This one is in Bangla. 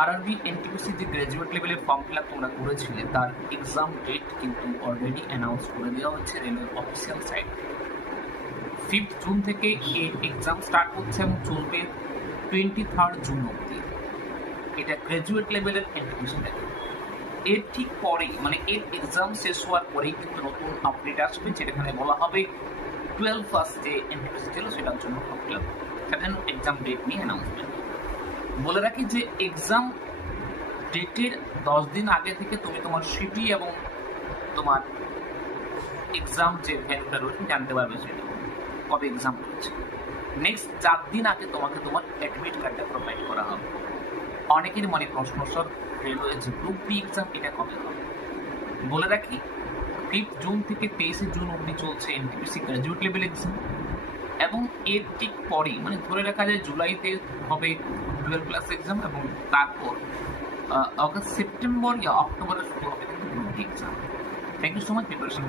আরআরবি এনটিপিসি যে গ্র্যাজুয়েট লেভেলের ফর্ম ফিল আপ তোমরা করেছিলে তার এক্সাম ডেট কিন্তু অলরেডি অ্যানাউন্স করে দেওয়া হচ্ছে রেলের অফিসিয়াল সাইট। 5th জুন থেকে এর এক্সাম স্টার্ট হচ্ছে এবং চলবে 23rd জুন অবধি। এটা গ্র্যাজুয়েট লেভেলের এনটিপিসি লেভেল। এর ঠিক পরেই মানে এর এক্সাম শেষ হওয়ার পরেই কিন্তু নতুন আপডেট আসবে, যেখানে বলা হবে 12 ফার্স্ট যে এনটিপিসি ছিল সেটার জন্য ফর্ম ফিল আপ, সেটার জন্য এক্সাম ডেট নিয়ে অ্যানাউন্সমেন্ট। বলে রাখি যে এক্সাম ডেটের 10 দিন আগে থেকে তুমি তোমার সিটি এবং তোমার এক্সাম যে ভ্যালুটা রয়েছে জানতে পারবে, সেটা কবে এক্সাম রয়েছে। নেক্সট 4 দিন আগে তোমাকে তোমার অ্যাডমিট কার্ডটা প্রোভাইড করা হবে। অনেকের মনে প্রশ্ন, স্যার রেলওয়ে যে গ্রুপ বি এক্সাম এটা কবে হবে? বলে রাখি 5th জুন থেকে 23 জুন অবধি চলছে এনটিপিসি গ্র্যাজুয়েট লেভেল এক্সাম, এবং এর ঠিক পরেই মানে ধরে রাখা যায় জুলাইতে হবে 12 ক্লাস এক্সাম, এবং তারপর অগাস্ট সেপ্টেম্বর ইয়া অক্টোবরে শুরু হবে কিন্তু group D exam. Thank you so much preparation.